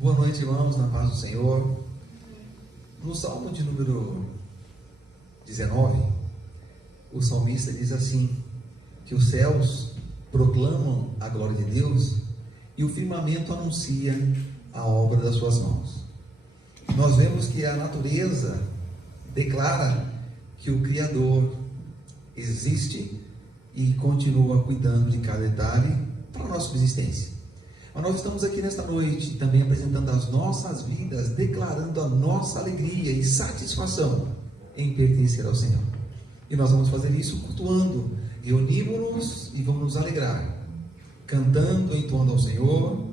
Boa noite, irmãos, na paz do Senhor. No Salmo de número 19, o salmista diz assim, que os céus proclamam a glória de Deus e o firmamento anuncia a obra das suas mãos. Nós vemos que a natureza declara que o Criador existe e continua cuidando de cada detalhe para a nossa subsistência. Mas nós estamos aqui nesta noite também apresentando as nossas vidas, declarando a nossa alegria e satisfação em pertencer ao Senhor. E nós vamos fazer isso cultuando, reunimos-nos e vamos nos alegrar, cantando, entoando ao Senhor,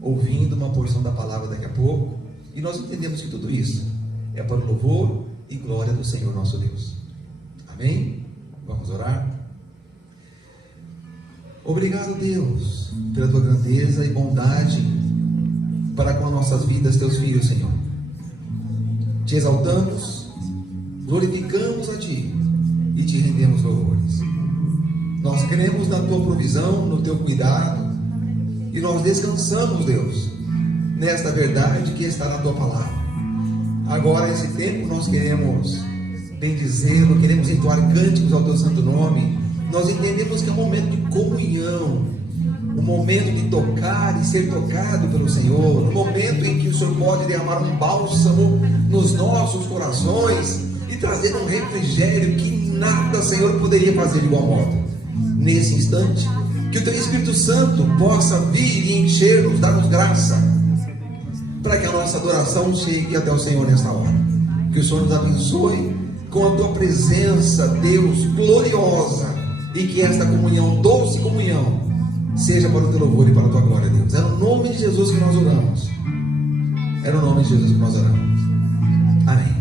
ouvindo uma porção da palavra daqui a pouco. E nós entendemos que tudo isso é para o louvor e glória do Senhor nosso Deus. Amém? Vamos orar? Obrigado, Deus, pela tua grandeza e bondade para com as nossas vidas, teus filhos, Senhor. Te exaltamos, glorificamos a Ti e Te rendemos louvores. Nós cremos na Tua provisão, no Teu cuidado, e nós descansamos, Deus, nesta verdade que está na Tua palavra. Agora, nesse tempo, nós queremos bendizê-lo, queremos entoar cânticos ao Teu santo nome. Nós entendemos que é um momento de comunhão, um momento de tocar e ser tocado pelo Senhor, um momento em que o Senhor pode derramar um bálsamo nos nossos corações e trazer um refrigério que nada, Senhor, poderia fazer de igual modo. Nesse instante, que o Teu Espírito Santo possa vir e encher-nos, dar-nos graça, para que a nossa adoração chegue até o Senhor nesta hora. Que o Senhor nos abençoe com a Tua presença, Deus, gloriosa, e que esta comunhão, doce comunhão, seja para o Teu louvor e para a Tua glória, Deus. É no nome de Jesus que nós oramos. É no nome de Jesus que nós oramos. Amém.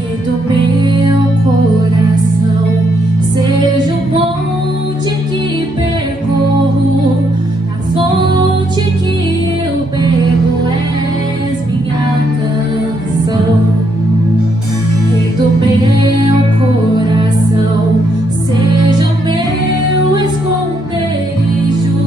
E do meu coração seja o monte que percorro, a fonte que eu bebo és minha canção. E do meu coração seja o meu esconderijo,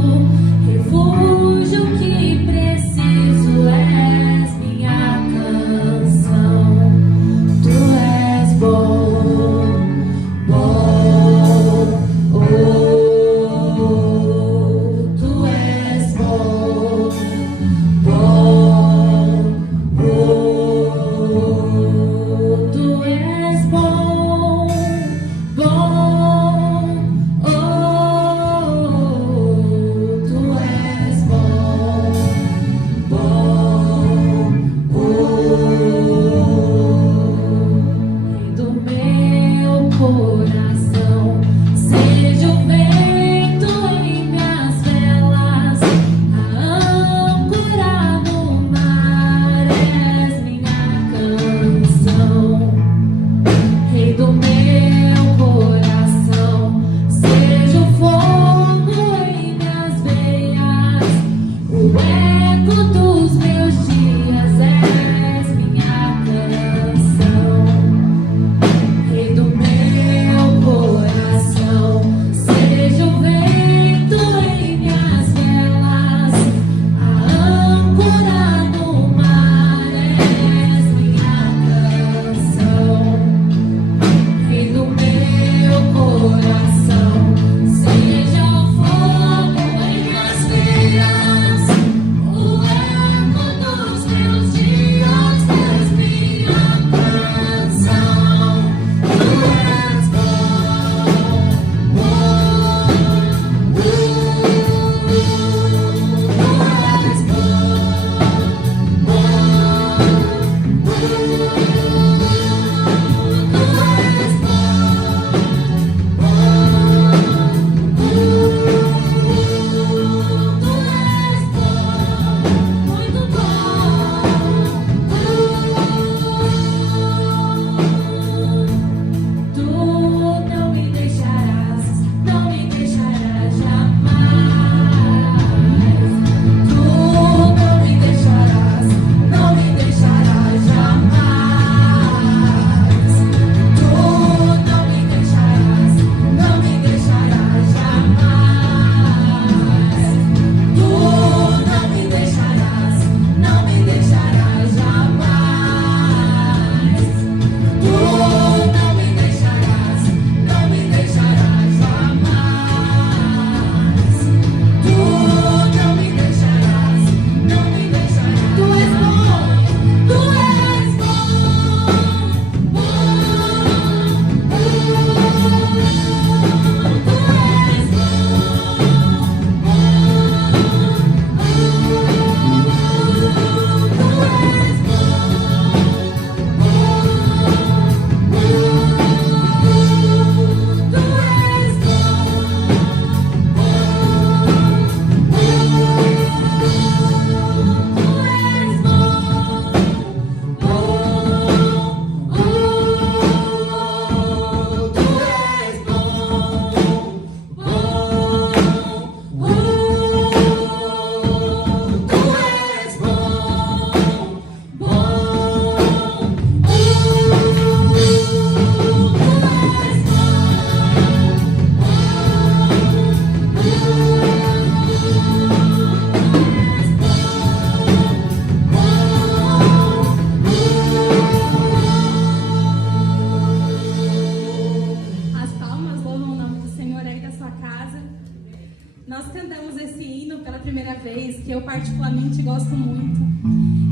eu particularmente gosto muito.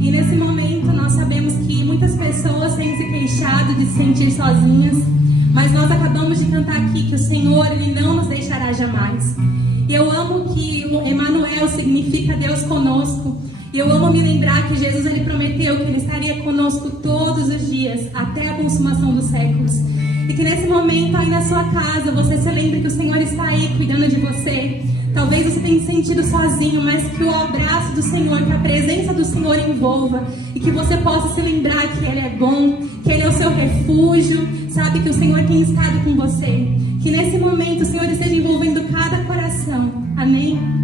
E nesse momento nós sabemos que muitas pessoas têm se queixado de se sentir sozinhas, mas nós acabamos de cantar aqui que o Senhor, Ele não nos deixará jamais. E eu amo que Emanuel significa Deus conosco. E eu amo me lembrar que Jesus, Ele prometeu que Ele estaria conosco todos os dias, até a consumação dos séculos. E que nesse momento, aí na sua casa, você se lembre que o Senhor está aí cuidando de você. Talvez você tenha se sentido sozinho, mas que o abraço do Senhor, que a presença do Senhor envolva. E que você possa se lembrar que Ele é bom, que Ele é o seu refúgio. Sabe que o Senhor tem estado com você. Que nesse momento o Senhor esteja envolvendo cada coração. Amém?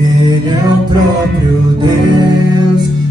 Ele é o próprio Deus.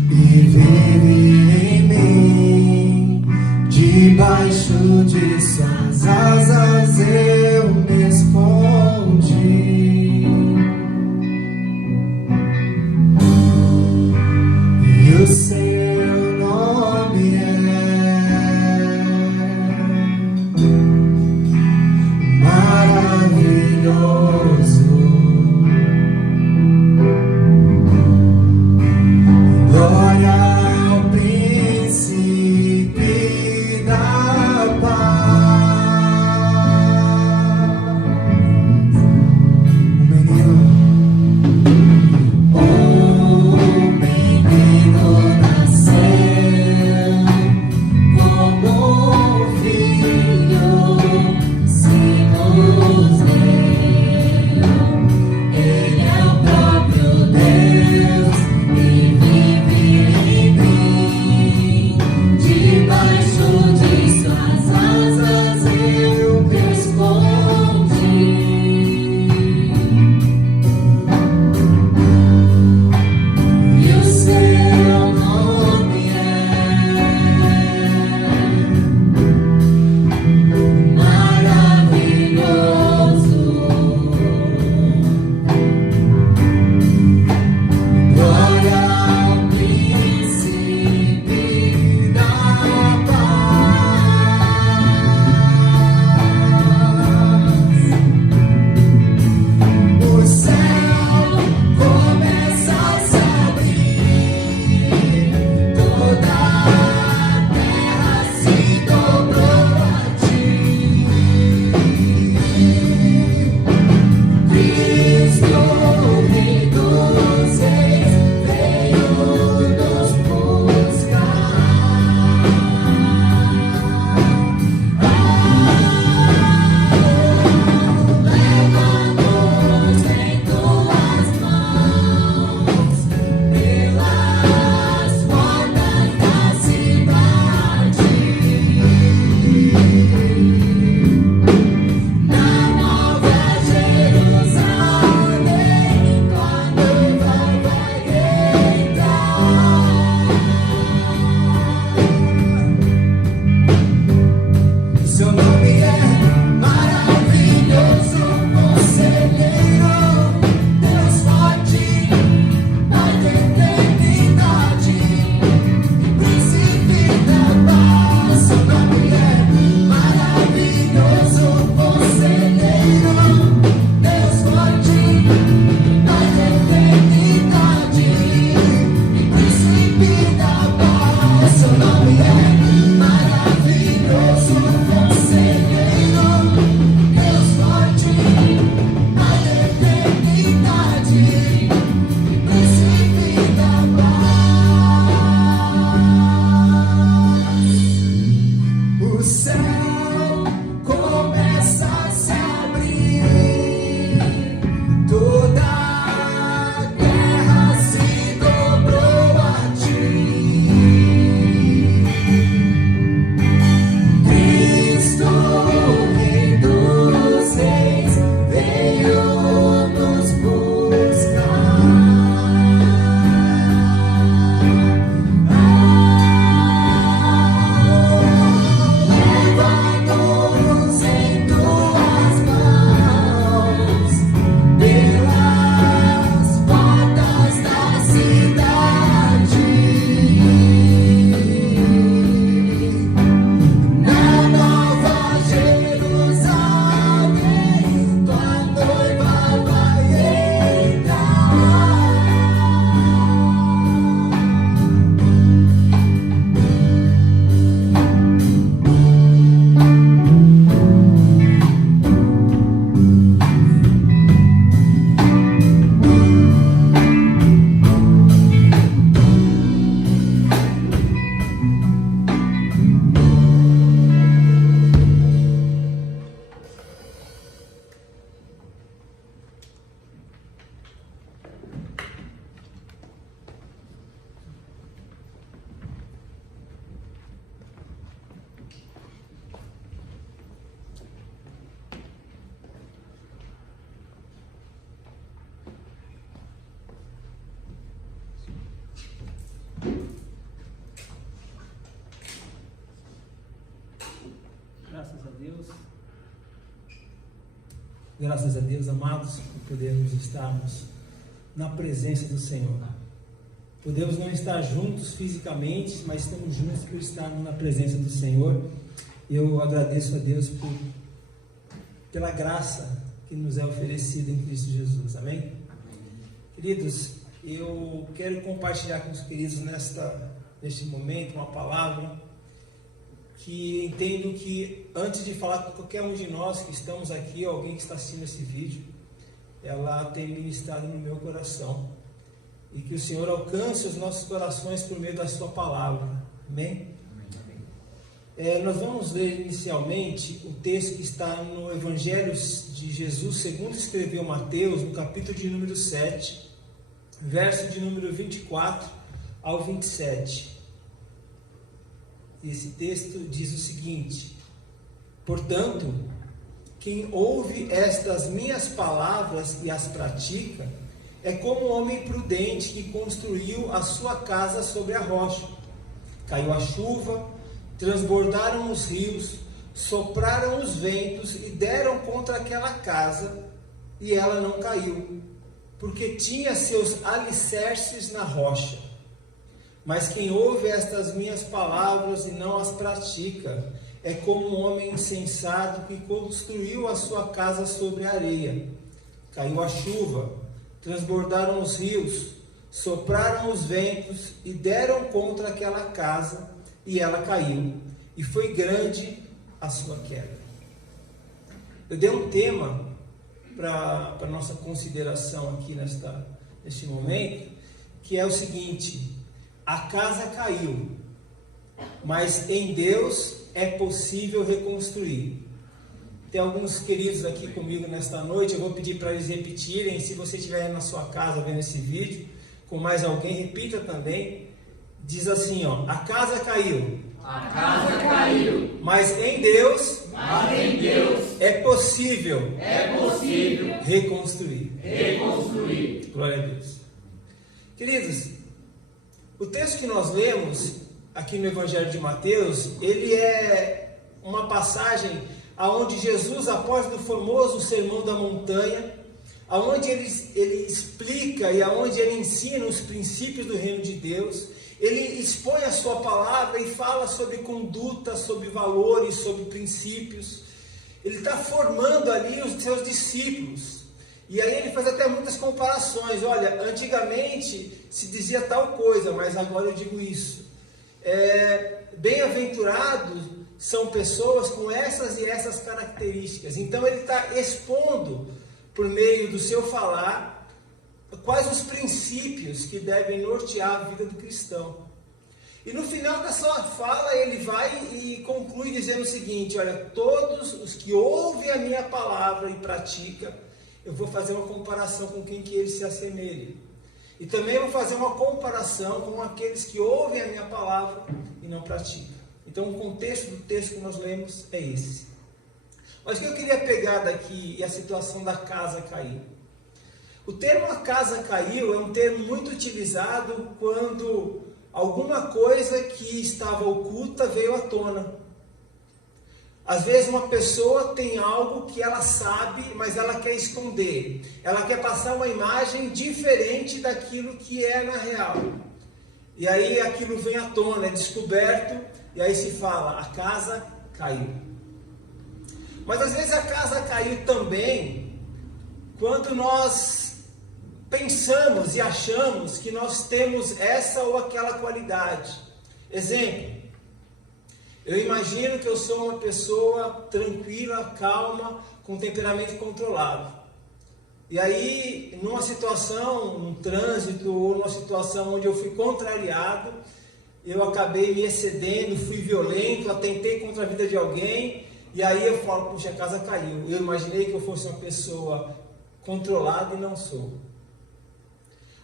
Deus. Graças a Deus, amados, por podermos estarmos na presença do Senhor. Podemos não estar juntos fisicamente, mas estamos juntos por estarmos na presença do Senhor. Eu agradeço a Deus pela graça que nos é oferecida em Cristo Jesus. Amém? Queridos, eu quero compartilhar com os queridos neste momento uma palavra que entendo que, antes de falar com qualquer um de nós que estamos aqui, ou alguém que está assistindo esse vídeo, ela tem ministrado no meu coração. E que o Senhor alcance os nossos corações por meio da sua palavra. Amém? Nós vamos ler inicialmente o texto que está no Evangelho de Jesus, segundo escreveu Mateus, no capítulo de número 7, verso de número 24 ao 27. Esse texto diz o seguinte: portanto, quem ouve estas minhas palavras e as pratica, é como um homem prudente que construiu a sua casa sobre a rocha. Caiu a chuva, transbordaram os rios, sopraram os ventos e deram contra aquela casa, e ela não caiu, porque tinha seus alicerces na rocha. Mas quem ouve estas minhas palavras e não as pratica, é como um homem insensato que construiu a sua casa sobre a areia. Caiu a chuva, transbordaram os rios, sopraram os ventos e deram contra aquela casa, e ela caiu, e foi grande a sua queda. Eu dei um tema para nossa consideração aqui neste momento, que é o seguinte: a casa caiu, mas em Deus é possível reconstruir. Tem alguns queridos aqui comigo nesta noite, eu vou pedir para eles repetirem. Se você estiver na sua casa vendo esse vídeo, com mais alguém, repita também. Diz assim, ó: a casa caiu. A casa caiu. Mas em Deus, é possível reconstruir. Glória a Deus. Queridos, o texto que nós lemos aqui no Evangelho de Mateus, ele é uma passagem aonde Jesus, após o famoso Sermão da Montanha, aonde ele explica e aonde ele ensina os princípios do reino de Deus, ele expõe a sua palavra e fala sobre conduta, sobre valores, sobre princípios. Ele está formando ali os seus discípulos. E aí ele faz até muitas comparações. Olha, antigamente se dizia tal coisa, mas agora eu digo isso. Bem-aventurados são pessoas com essas e essas características. Então ele está expondo, por meio do seu falar, quais os princípios que devem nortear a vida do cristão. E no final da sua fala ele vai e conclui dizendo o seguinte: olha, todos os que ouvem a minha palavra e praticam, eu vou fazer uma comparação com quem que ele se assemelha. E também vou fazer uma comparação com aqueles que ouvem a minha palavra e não praticam. Então o contexto do texto que nós lemos é esse. Mas o que eu queria pegar daqui é a situação da casa cair. O termo a casa caiu é um termo muito utilizado quando alguma coisa que estava oculta veio à tona. Às vezes uma pessoa tem algo que ela sabe, mas ela quer esconder. Ela quer passar uma imagem diferente daquilo que é na real. E aí aquilo vem à tona, é descoberto, e aí se fala: a casa caiu. Mas às vezes a casa caiu também quando nós pensamos e achamos que nós temos essa ou aquela qualidade. Exemplo: eu imagino que eu sou uma pessoa tranquila, calma, com temperamento controlado. E aí, numa situação, num trânsito, ou numa situação onde eu fui contrariado, eu acabei me excedendo, fui violento, atentei contra a vida de alguém, e aí eu falo: puxa, a casa caiu. Eu imaginei que eu fosse uma pessoa controlada e não sou.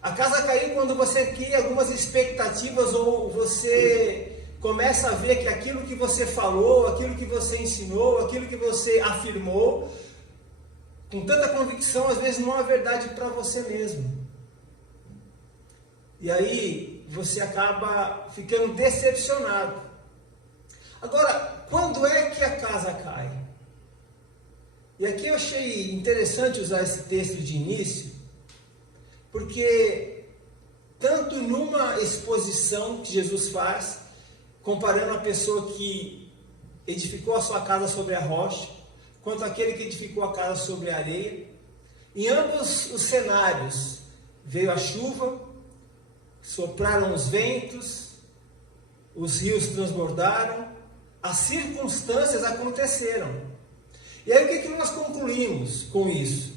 A casa caiu quando você cria algumas expectativas, ou você começa a ver que aquilo que você falou, aquilo que você ensinou, aquilo que você afirmou, com tanta convicção, às vezes não é verdade para você mesmo. E aí você acaba ficando decepcionado. Agora, quando é que a casa cai? E aqui eu achei interessante usar esse texto de início, porque tanto numa exposição que Jesus faz, comparando a pessoa que edificou a sua casa sobre a rocha, quanto aquele que edificou a casa sobre a areia, em ambos os cenários veio a chuva, sopraram os ventos, os rios transbordaram, as circunstâncias aconteceram. E aí o que nós concluímos com isso?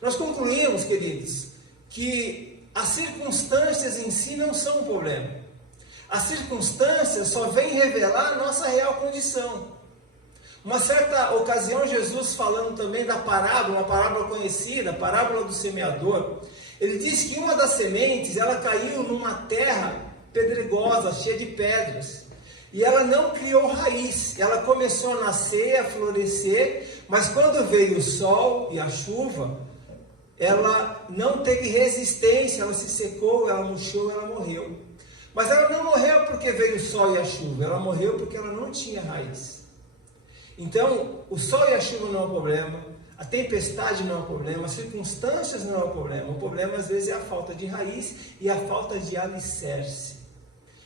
Nós concluímos, queridos, que as circunstâncias em si não são um problema. As circunstâncias só vêm revelar a nossa real condição. Uma certa ocasião, Jesus falando também da parábola, uma parábola conhecida, a parábola do semeador, ele diz que uma das sementes, ela caiu numa terra pedregosa, cheia de pedras, e ela não criou raiz. Ela começou a nascer, a florescer, mas quando veio o sol e a chuva, ela não teve resistência, ela se secou, ela murchou, ela morreu. Mas ela não morreu porque veio o sol e a chuva, ela morreu porque ela não tinha raiz. Então, o sol e a chuva não é um problema, a tempestade não é um problema, as circunstâncias não é um problema. O problema às vezes é a falta de raiz e a falta de alicerce.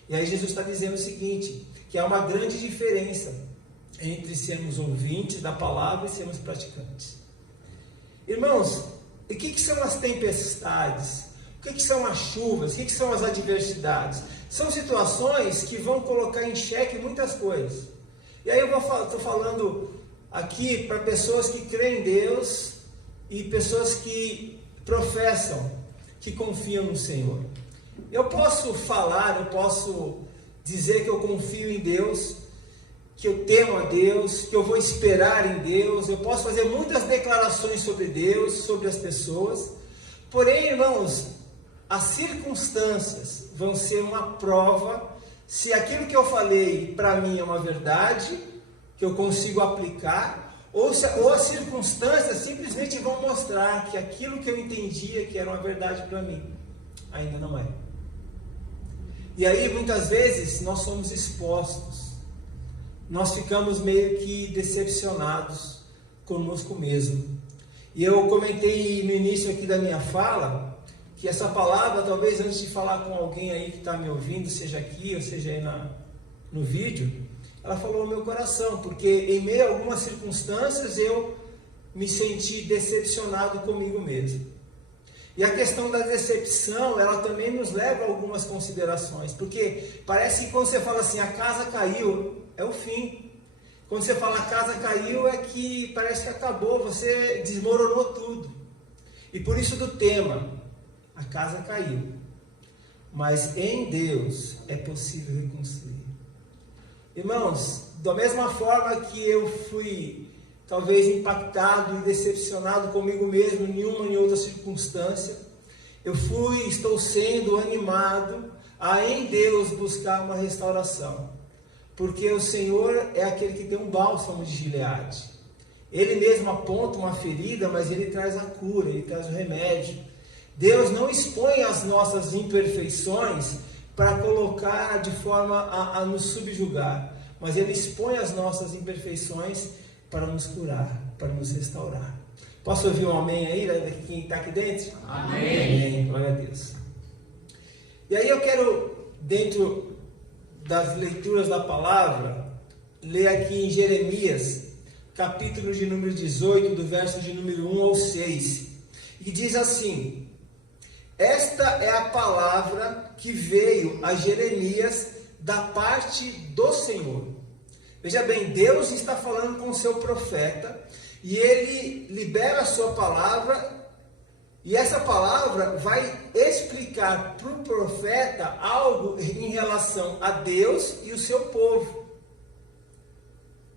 E aí Jesus está dizendo o seguinte, que há uma grande diferença entre sermos ouvintes da palavra e sermos praticantes. Irmãos, e o que são as tempestades? O que são as chuvas? O que são as adversidades? São situações que vão colocar em xeque muitas coisas. E aí eu estou falando aqui para pessoas que creem em Deus e pessoas que professam, que confiam no Senhor. Eu posso falar, eu posso dizer que eu confio em Deus, que eu temo a Deus, que eu vou esperar em Deus, eu posso fazer muitas declarações sobre Deus, sobre as pessoas, porém, irmãos, as circunstâncias vão ser uma prova se aquilo que eu falei para mim é uma verdade, que eu consigo aplicar, ou as circunstâncias simplesmente vão mostrar que aquilo que eu entendia que era uma verdade para mim, ainda não é. E aí, muitas vezes, nós somos expostos, nós ficamos meio que decepcionados conosco mesmo. E eu comentei no início aqui da minha fala, que essa palavra, talvez antes de falar com alguém aí que está me ouvindo, seja aqui ou seja aí no vídeo, ela falou ao meu coração, porque em meio a algumas circunstâncias eu me senti decepcionado comigo mesmo. E a questão da decepção, ela também nos leva a algumas considerações, porque parece que quando você fala assim, a casa caiu, é o fim. Quando você fala a casa caiu, é que parece que acabou, você desmoronou tudo. E por isso do tema, a casa caiu, mas em Deus é possível reconstruir. Irmãos, da mesma forma que eu fui talvez impactado e decepcionado comigo mesmo em uma e outra circunstância, estou sendo animado a em Deus buscar uma restauração, porque o Senhor é aquele que tem um bálsamo de Gileade. Ele mesmo aponta uma ferida, mas Ele traz a cura, Ele traz o remédio. Deus não expõe as nossas imperfeições para colocar de forma a nos subjugar, mas Ele expõe as nossas imperfeições para nos curar, para nos restaurar. Posso ouvir um amém aí, quem está aqui dentro? Amém. Amém, glória a Deus. E aí eu quero, dentro das leituras da palavra, ler aqui em Jeremias, capítulo de número 18, do verso de número 1 ao 6, e diz assim: esta é a palavra que veio a Jeremias da parte do Senhor. Veja bem, Deus está falando com o seu profeta, e ele libera a sua palavra, e essa palavra vai explicar para o profeta algo em relação a Deus e o seu povo.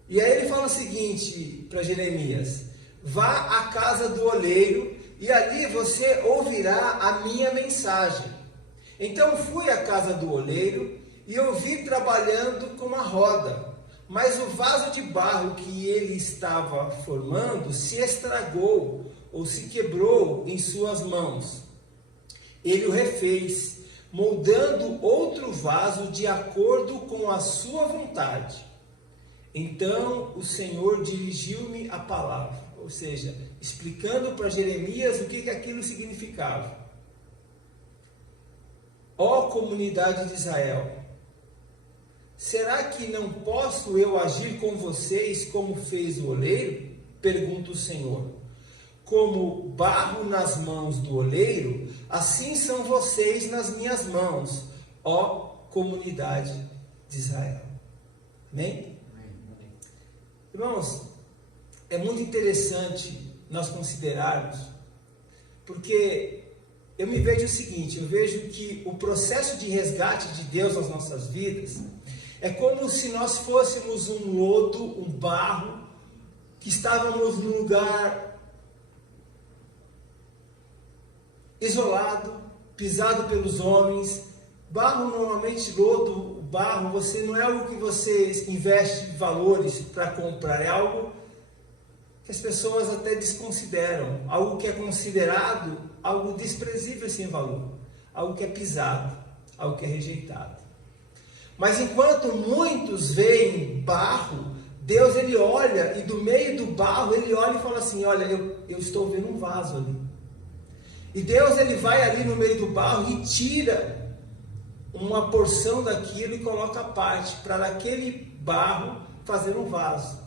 E aí ele fala o seguinte para Jeremias: vá à casa do oleiro, e ali você ouvirá a minha mensagem. Então fui à casa do oleiro, e eu vi trabalhando com uma roda, mas o vaso de barro que ele estava formando se estragou, ou se quebrou em suas mãos. Ele o refez, moldando outro vaso de acordo com a sua vontade. Então o Senhor dirigiu-me a palavra. ou seja, explicando para Jeremias o que aquilo significava. Ó comunidade de Israel, será que não posso eu agir com vocês como fez o oleiro? Pergunta o Senhor. Como barro nas mãos do oleiro, assim são vocês nas minhas mãos, ó comunidade de Israel. Amém? Irmãos, é muito interessante nós considerarmos, porque eu me vejo o seguinte, eu vejo que o processo de resgate de Deus nas nossas vidas é como se nós fôssemos um lodo, um barro, que estávamos num lugar isolado, pisado pelos homens. Barro, normalmente, lodo, barro, não é algo que você investe valores para comprar, é algo que as pessoas até desconsideram, algo que é considerado algo desprezível sem valor, algo que é pisado, algo que é rejeitado. Mas enquanto muitos veem barro, Deus ele olha, e do meio do barro ele olha e fala assim, olha, eu estou vendo um vaso ali. E Deus ele vai ali no meio do barro e tira uma porção daquilo e coloca a parte, para daquele barro fazer um vaso.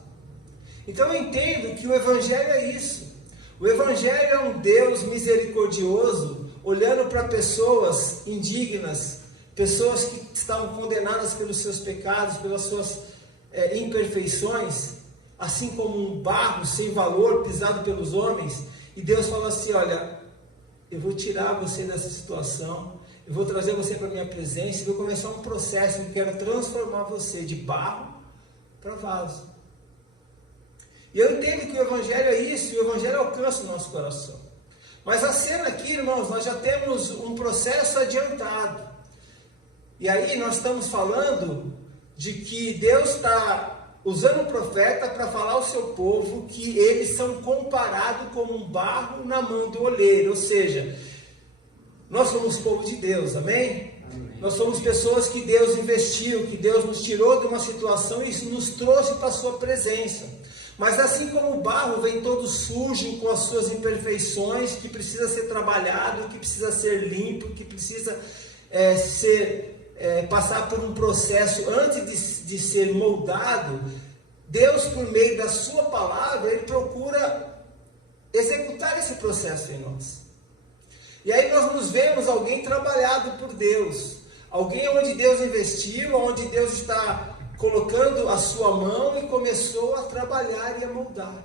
Então eu entendo que o Evangelho é isso. O Evangelho é um Deus misericordioso, olhando para pessoas indignas, pessoas que estavam condenadas pelos seus pecados, pelas suas imperfeições, assim como um barro sem valor, pisado pelos homens, e Deus fala assim, olha, eu vou tirar você dessa situação, eu vou trazer você para a minha presença, e vou começar um processo, eu quero transformar você de barro para vaso. E eu entendo que o Evangelho é isso, e o Evangelho alcança o nosso coração. Mas a cena aqui, irmãos, nós já temos um processo adiantado. E aí nós estamos falando de que Deus está usando o profeta para falar ao seu povo que eles são comparados como um barro na mão do oleiro. Ou seja, nós somos povo de Deus, amém? Nós somos pessoas que Deus investiu, que Deus nos tirou de uma situação e nos trouxe para a sua presença. Mas assim como o barro vem todo sujo, com as suas imperfeições, que precisa ser trabalhado, que precisa ser limpo, que precisa passar por um processo antes de ser moldado, Deus, por meio da sua palavra, Ele procura executar esse processo em nós. E aí nós nos vemos alguém trabalhado por Deus, alguém onde Deus investiu, onde Deus está colocando a sua mão e começou a trabalhar e a moldar.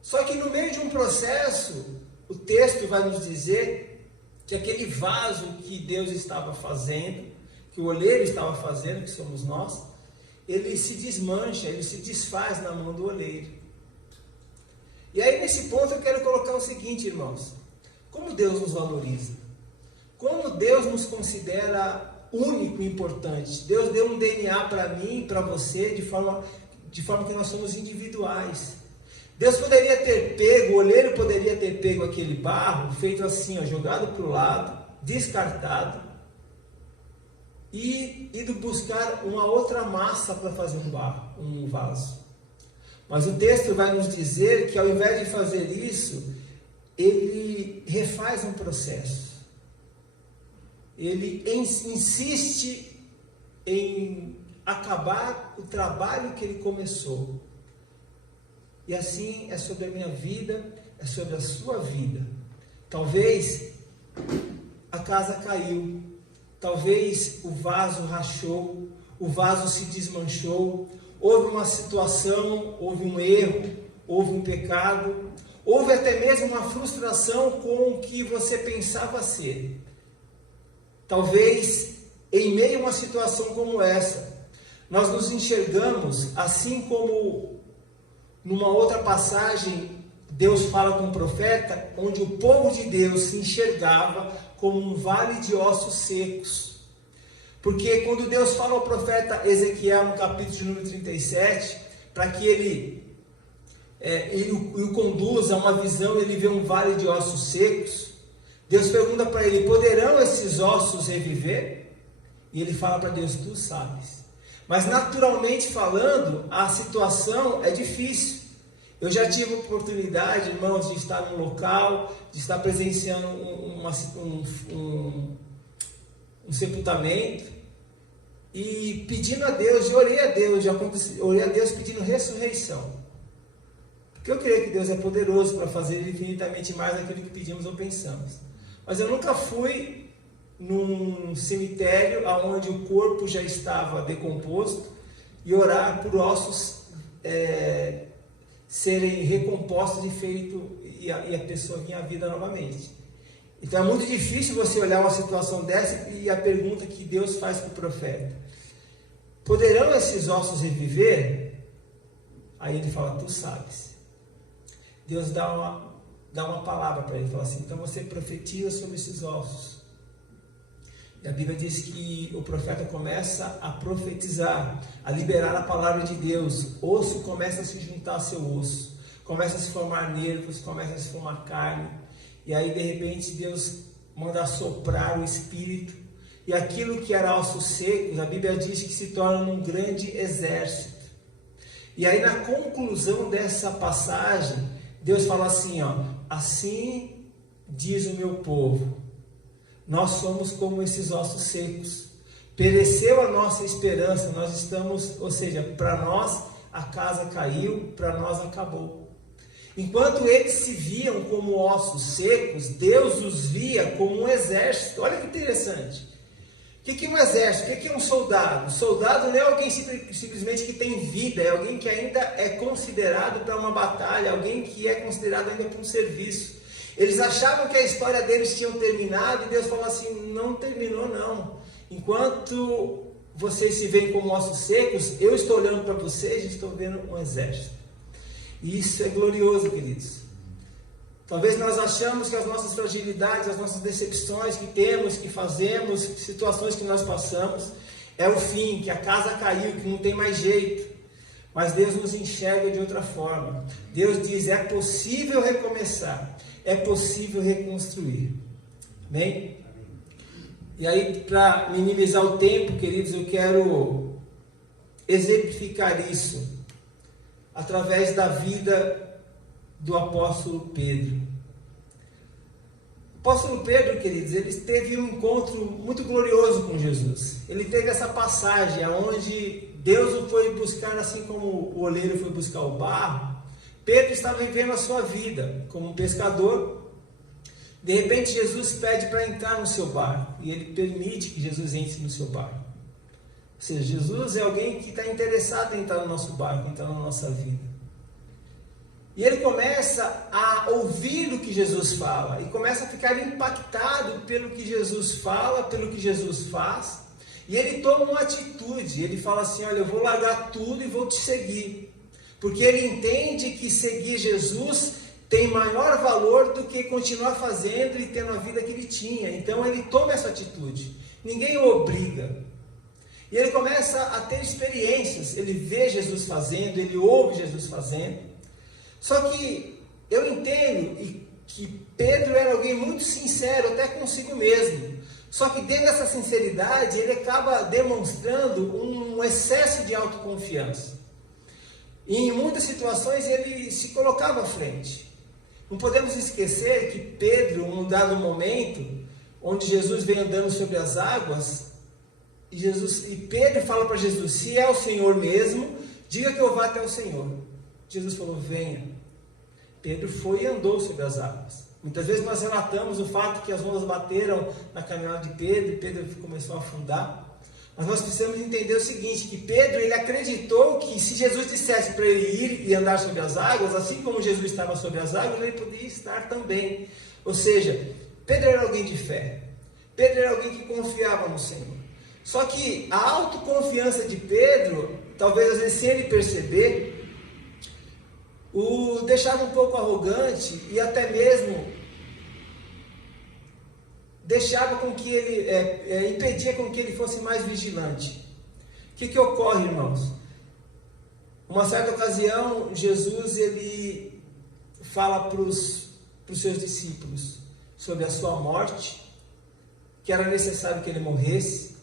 Só que no meio de um processo, o texto vai nos dizer que aquele vaso que Deus estava fazendo, que o oleiro estava fazendo, que somos nós, ele se desmancha, ele se desfaz na mão do oleiro. E aí nesse ponto eu quero colocar o seguinte, irmãos, como Deus nos valoriza, como Deus nos considera único e importante. Deus deu um DNA para mim e para você de forma que nós somos individuais. Deus poderia ter pego, o oleiro poderia ter pego aquele barro, feito assim, ó, jogado para o lado, descartado, e ido buscar uma outra massa para fazer um vaso. Mas o texto vai nos dizer que ao invés de fazer isso, ele refaz um processo. Ele insiste em acabar o trabalho que ele começou. E assim é sobre a minha vida, é sobre a sua vida. Talvez a casa caiu, talvez o vaso rachou, o vaso se desmanchou, houve uma situação, houve um erro, houve um pecado, houve até mesmo uma frustração com o que você pensava ser. Talvez, em meio a uma situação como essa, nós nos enxergamos, assim como numa outra passagem, Deus fala com o profeta, onde o povo de Deus se enxergava como um vale de ossos secos. Porque quando Deus fala ao profeta Ezequiel, no capítulo de número 37, para que ele o conduza a uma visão, ele vê um vale de ossos secos, Deus pergunta para ele, poderão esses ossos reviver? E ele fala para Deus, tu sabes. Mas naturalmente falando, a situação é difícil. Eu já tive a oportunidade, irmãos, de estar num local, de estar presenciando um sepultamento e pedindo a Deus, orei a Deus pedindo ressurreição. Porque eu creio que Deus é poderoso para fazer infinitamente mais daquilo que pedimos ou pensamos. Mas eu nunca fui num cemitério onde o corpo já estava decomposto e orar por ossos serem recompostos e a pessoa vir à vida novamente. Então é muito difícil você olhar uma situação dessa e a pergunta que Deus faz para o profeta: poderão esses ossos reviver? Aí ele fala: tu sabes. Deus dá uma palavra para ele, fala assim: então você profetiza sobre esses ossos. E a Bíblia diz que o profeta começa a profetizar, a liberar a palavra de Deus. Osso começa a se juntar ao seu osso, começa a se formar nervos, começa a se formar carne. E aí de repente Deus manda soprar o Espírito. E aquilo que era ossos secos, a Bíblia diz que se torna um grande exército. E aí na conclusão dessa passagem, Deus fala assim, assim diz o meu povo, nós somos como esses ossos secos, pereceu a nossa esperança, nós estamos, ou seja, para nós a casa caiu, para nós acabou. Enquanto eles se viam como ossos secos, Deus os via como um exército. Olha que interessante. O que é um exército? O que é um soldado? O soldado não é alguém simplesmente que tem vida, é alguém que ainda é considerado para uma batalha, alguém que é considerado ainda para um serviço. Eles achavam que a história deles tinha terminado e Deus falou assim: não terminou não. Enquanto vocês se veem como ossos secos, eu estou olhando para vocês e estou vendo um exército. E isso é glorioso, queridos. Talvez nós achamos que as nossas fragilidades, as nossas decepções que temos, que fazemos, situações que nós passamos, é o fim, que a casa caiu, que não tem mais jeito. Mas Deus nos enxerga de outra forma. Deus diz: é possível recomeçar, é possível reconstruir. Amém? E aí, para minimizar o tempo, queridos, eu quero exemplificar isso através da vida do apóstolo Pedro. O apóstolo Pedro, queridos, ele teve um encontro muito glorioso com Jesus. Ele teve essa passagem onde Deus o foi buscar, assim como o oleiro foi buscar o barro. Pedro estava vivendo a sua vida como um pescador. De repente Jesus pede para entrar no seu barco e ele permite que Jesus entre no seu barco. Ou seja, Jesus é alguém que está interessado em entrar no nosso barco, entrar na nossa vida. E ele começa a ouvir o que Jesus fala e começa a ficar impactado pelo que Jesus fala, pelo que Jesus faz. E ele toma uma atitude, ele fala assim: olha, eu vou largar tudo e vou te seguir. Porque ele entende que seguir Jesus tem maior valor do que continuar fazendo e tendo a vida que ele tinha. Então ele toma essa atitude, ninguém o obriga. E ele começa a ter experiências, ele vê Jesus fazendo, ele ouve Jesus fazendo. Só que eu entendo que Pedro era alguém muito sincero, até consigo mesmo. Só que dentro dessa sinceridade, ele acaba demonstrando um excesso de autoconfiança. E em muitas situações ele se colocava à frente. Não podemos esquecer que Pedro, em um dado momento, onde Jesus vem andando sobre as águas, e Pedro fala para Jesus: se é o Senhor mesmo, diga que eu vá até o Senhor. Jesus falou: venha. Pedro foi e andou sobre as águas. Muitas vezes nós relatamos o fato que as ondas bateram na caminhada de Pedro e Pedro começou a afundar. Mas nós precisamos entender o seguinte, que Pedro, ele acreditou que se Jesus dissesse para ele ir e andar sobre as águas, assim como Jesus estava sobre as águas, ele podia estar também. Ou seja, Pedro era alguém de fé. Pedro era alguém que confiava no Senhor. Só que a autoconfiança de Pedro, talvez às vezes sem ele perceber, o deixava um pouco arrogante e até mesmo deixava com que ele, impedia com que ele fosse mais vigilante. O que ocorre, irmãos? Uma certa ocasião, Jesus ele fala para os seus discípulos sobre a sua morte, que era necessário que ele morresse,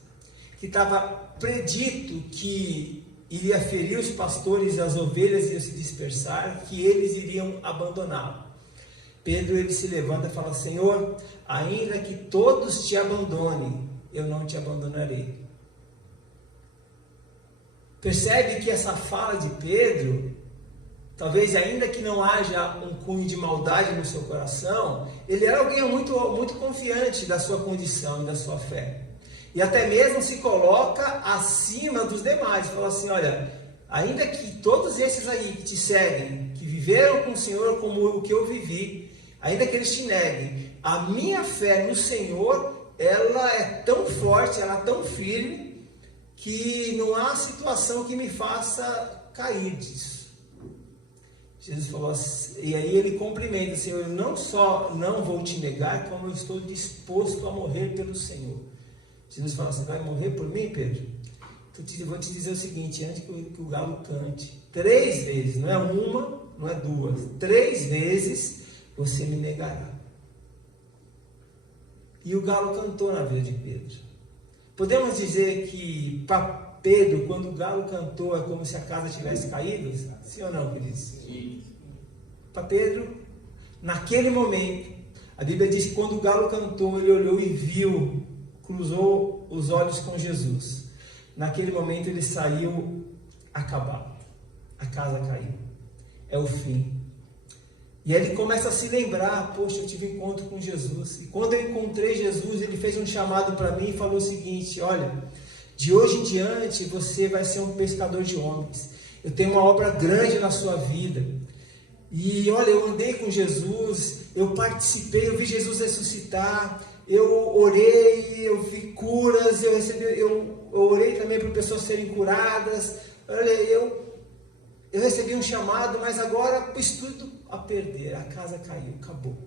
que estava predito que iria ferir os pastores e as ovelhas iam se dispersar, que eles iriam abandoná-lo. Pedro, ele se levanta e fala: Senhor, ainda que todos te abandonem, eu não te abandonarei. Percebe que essa fala de Pedro, talvez ainda que não haja um cunho de maldade no seu coração, ele era alguém muito, muito confiante da sua condição e da sua fé. E até mesmo se coloca acima dos demais. Fala assim: olha, ainda que todos esses aí que te seguem, que viveram com o Senhor como o que eu vivi, ainda que eles te neguem, a minha fé no Senhor, ela é tão forte, ela é tão firme, que não há situação que me faça cair disso. Jesus falou assim, e aí ele cumprimenta: Senhor, eu não só não vou te negar, como eu estou disposto a morrer pelo Senhor. Jesus fala: você vai morrer por mim, Pedro? Vou te dizer o seguinte, antes que o galo cante, 3 vezes, não é uma, não é 2, 3 vezes você me negará. E o galo cantou na vida de Pedro. Podemos dizer que para Pedro, quando o galo cantou, é como se a casa tivesse caído? Sim ou não, queridos? Sim. Para Pedro, naquele momento, a Bíblia diz que quando o galo cantou, ele olhou e viu, cruzou os olhos com Jesus. Naquele momento ele saiu acabado. A casa caiu. É o fim. E aí ele começa a se lembrar: poxa, eu tive encontro com Jesus. E quando eu encontrei Jesus, ele fez um chamado para mim e falou o seguinte: olha, de hoje em diante você vai ser um pescador de homens. Eu tenho uma obra grande na sua vida. E olha, eu andei com Jesus, eu participei, eu vi Jesus ressuscitar, eu orei, eu vi curas, eu orei também para pessoas serem curadas. Olha, eu recebi um chamado, mas agora pus tudo a perder, a casa caiu, acabou.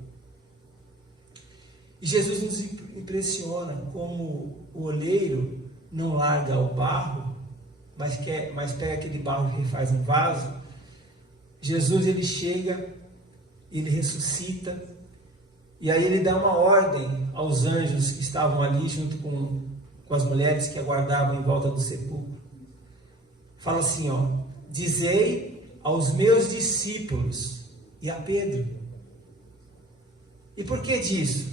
E Jesus nos impressiona como o oleiro não larga o barro, mas pega aquele barro que faz um vaso. Jesus, ele chega, ele ressuscita, e aí ele dá uma ordem aos anjos que estavam ali junto com as mulheres que aguardavam em volta do sepulcro. Fala assim, ó: dizei aos meus discípulos e a Pedro. E por que disso?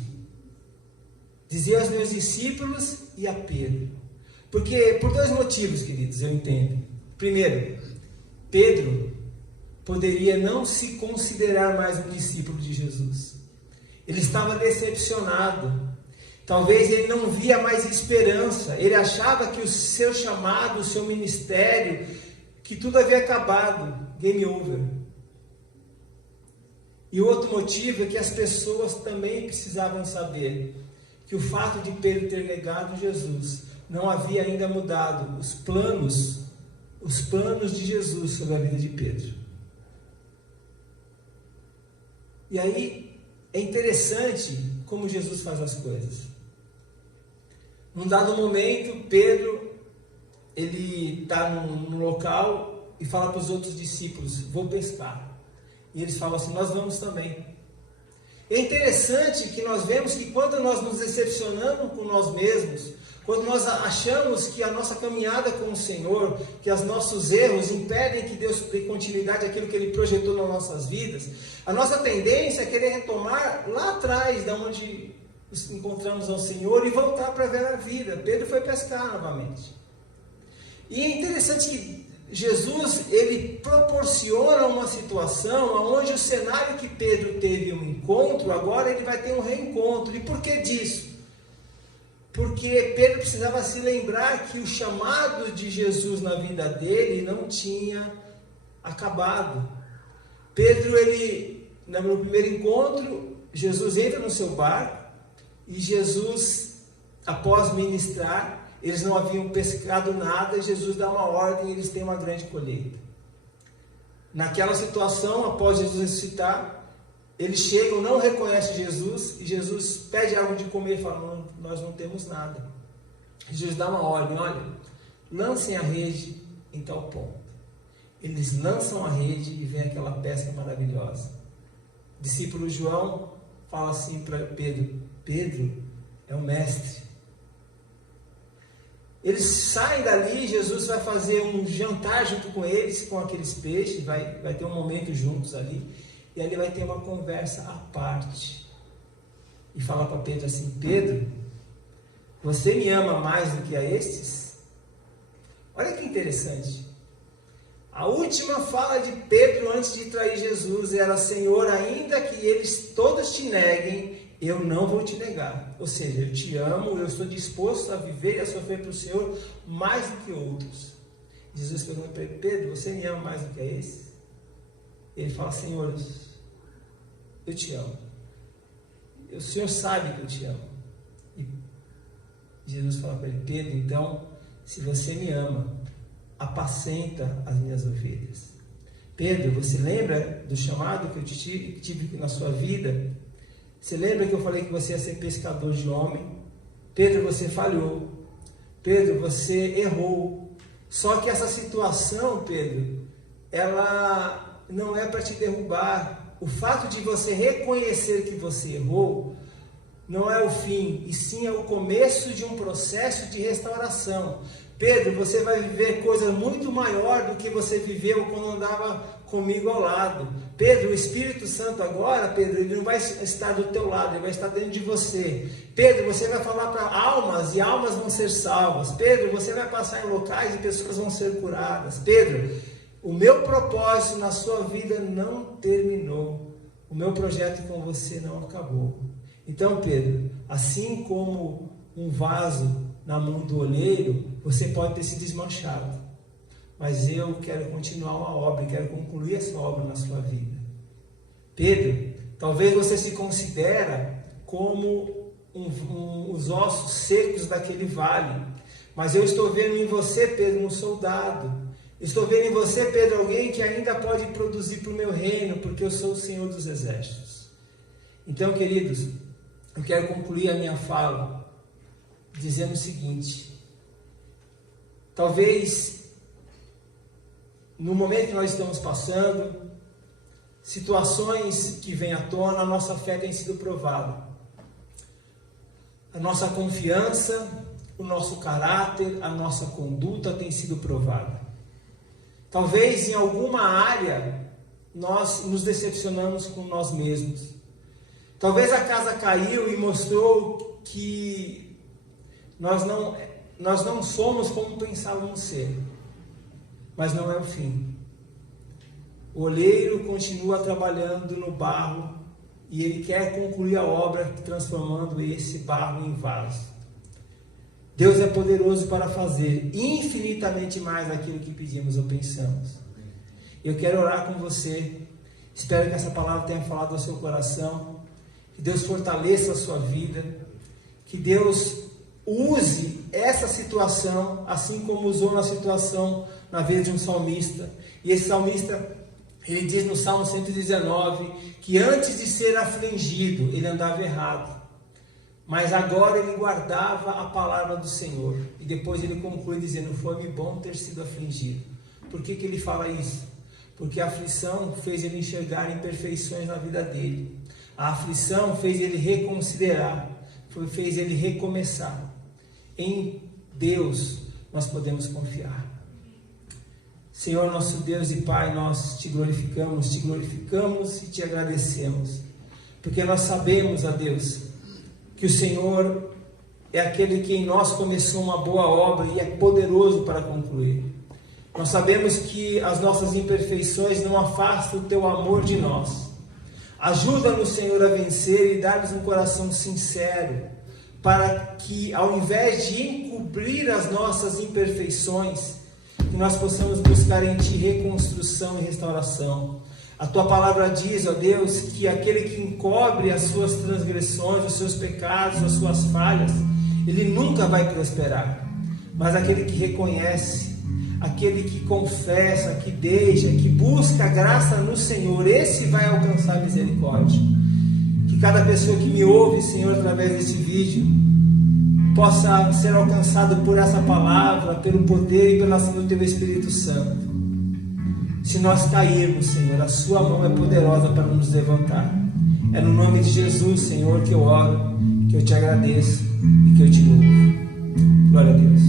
Dizei aos meus discípulos e a Pedro. Porque, por 2 motivos, queridos, eu entendo. Primeiro, Pedro poderia não se considerar mais um discípulo de Jesus. Ele estava decepcionado. Talvez ele não via mais esperança. Ele achava que o seu chamado, o seu ministério, que tudo havia acabado. Game over. E o outro motivo é que as pessoas também precisavam saber que o fato de Pedro ter negado Jesus não havia ainda mudado os planos de Jesus sobre a vida de Pedro. E aí é interessante como Jesus faz as coisas. Num dado momento, Pedro, ele está num local e fala para os outros discípulos: vou pescar. E eles falam assim: nós vamos também. É interessante que nós vemos que quando nós nos decepcionamos com nós mesmos, quando nós achamos que a nossa caminhada com o Senhor, que os nossos erros impedem que Deus dê continuidade àquilo que Ele projetou nas nossas vidas, a nossa tendência é querer retomar lá atrás, da onde encontramos ao Senhor, e voltar para a velha vida. Pedro foi pescar novamente. E é interessante que Jesus, ele proporciona uma situação onde o cenário que Pedro teve um encontro, agora ele vai ter um reencontro. E por que disso? Porque Pedro precisava se lembrar que o chamado de Jesus na vida dele não tinha acabado. Pedro, ele, no primeiro encontro, Jesus entra no seu barco, e Jesus, após ministrar, eles não haviam pescado nada, e Jesus dá uma ordem e eles têm uma grande colheita. Naquela situação, após Jesus ressuscitar, eles chegam, não reconhecem Jesus, e Jesus pede algo de comer e fala: nós não temos nada. Jesus dá uma ordem: olha, lancem a rede em tal ponto. Eles lançam a rede e vem aquela pesca maravilhosa. O discípulo João fala assim para Pedro: Pedro é o mestre. Eles saem dali, Jesus vai fazer um jantar junto com eles, com aqueles peixes, vai ter um momento juntos ali, e ali vai ter uma conversa à parte. E fala para Pedro assim: Pedro, você me ama mais do que a estes? Olha que interessante. A última fala de Pedro antes de trair Jesus era: Senhor, ainda que eles todos te neguem, eu não vou te negar. Ou seja, eu te amo, eu estou disposto a viver e a sofrer para o Senhor mais do que outros. Jesus pergunta para ele: Pedro, você me ama mais do que esse? Ele fala: Senhor, eu te amo. O Senhor sabe que eu te amo. E Jesus fala para ele: Pedro, então, se você me ama, apacenta as minhas ovelhas. Pedro, você lembra do chamado que eu tive na sua vida? Você lembra que eu falei que você ia ser pescador de homem? Pedro, você falhou. Pedro, você errou. Só que essa situação, Pedro, ela não é para te derrubar. O fato de você reconhecer que você errou não é o fim, e sim é o começo de um processo de restauração. Pedro, você vai viver coisa muito maior do que você viveu quando andava comigo ao lado. Pedro, o Espírito Santo agora, Pedro, ele não vai estar do teu lado, ele vai estar dentro de você. Pedro, você vai falar para almas e almas vão ser salvas. Pedro, você vai passar em locais e pessoas vão ser curadas. Pedro, o meu propósito na sua vida não terminou. O meu projeto com você não acabou. Então, Pedro, assim como um vaso na mão do oleiro, você pode ter se desmanchado, mas eu quero continuar uma obra, quero concluir essa obra na sua vida. Pedro, talvez você se considera como os ossos secos daquele vale, mas eu estou vendo em você, Pedro, um soldado. Estou vendo em você, Pedro, alguém que ainda pode produzir para o meu reino, porque eu sou o Senhor dos Exércitos. Então, queridos, eu quero concluir a minha fala dizendo o seguinte: talvez no momento que nós estamos passando, situações que vêm à tona, a nossa fé tem sido provada. A nossa confiança, o nosso caráter, a nossa conduta tem sido provada. Talvez em alguma área nós nos decepcionamos com nós mesmos. Talvez a casa caiu e mostrou que nós não somos como pensávamos ser, mas não é o fim. O oleiro continua trabalhando no barro e ele quer concluir a obra transformando esse barro em vaso. Deus é poderoso para fazer infinitamente mais daquilo que pedimos ou pensamos. Eu quero orar com você. Espero que essa palavra tenha falado ao seu coração. Que Deus fortaleça a sua vida. Que Deus use essa situação, assim como usou na situação na vida de um salmista. E esse salmista, ele diz no Salmo 119, que antes de ser afligido, ele andava errado. Mas agora ele guardava a palavra do Senhor. E depois ele conclui dizendo: foi-me bom ter sido afligido. Por que ele fala isso? Porque a aflição fez ele enxergar imperfeições na vida dele. A aflição fez ele reconsiderar, fez ele recomeçar. Em Deus nós podemos confiar. Senhor, nosso Deus e Pai, nós te glorificamos e te agradecemos. Porque nós sabemos, ó Deus, que o Senhor é aquele que em nós começou uma boa obra e é poderoso para concluir. Nós sabemos que as nossas imperfeições não afastam o teu amor de nós. Ajuda-nos, Senhor, a vencer e dar-nos um coração sincero, para que, ao invés de encobrir as nossas imperfeições, que nós possamos buscar em Ti reconstrução e restauração. A Tua palavra diz, ó Deus, que aquele que encobre as suas transgressões, os seus pecados, as suas falhas, ele nunca vai prosperar. Mas aquele que reconhece, aquele que confessa, que deixa, que busca a graça no Senhor, esse vai alcançar misericórdia. Que cada pessoa que me ouve, Senhor, através desse vídeo, possa ser alcançado por essa palavra, pelo poder e pela ação do Teu Espírito Santo. Se nós cairmos, Senhor, a Sua mão é poderosa para nos levantar. É no nome de Jesus, Senhor, que eu oro, que eu te agradeço e que eu te louvo. Glória a Deus.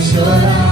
chorar.